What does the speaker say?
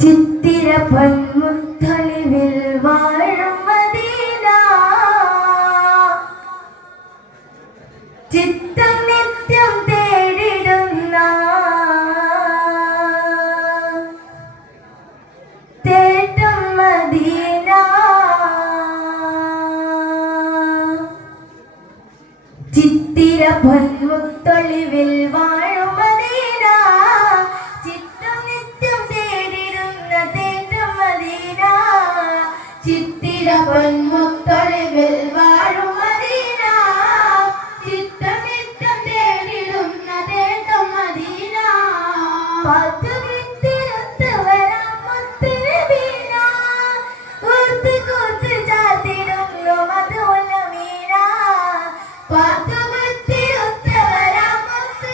ചിത്തിര പൊന്മുത്തളിവിൽ വാഴും മദീന ചിത്തം നിത്യം തേടിടുന്ന തേട്ടം മദീന ചിത്തിര പൊന്മുത്തളിവിൽ വാഴും